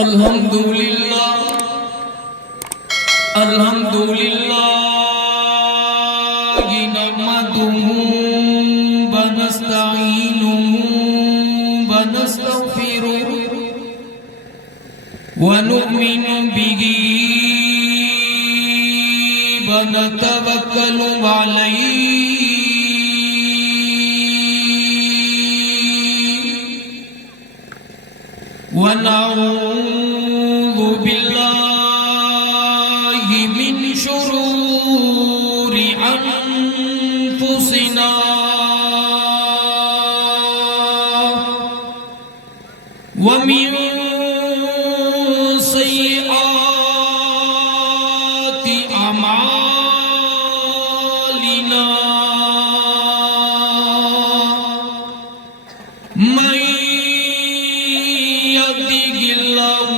अल्हम्दुलिल्लाह नहमदुहु व नस्तईनुहु व नस्तगफिरुहु व नुमिनु बिही व नतवक्कलु अलैहि व नऊज़ु बिल्लाहि मिन शुरूरि अनफुसिना व मिन सय्यिआति अमालिना मन यहदिहिल्लाहु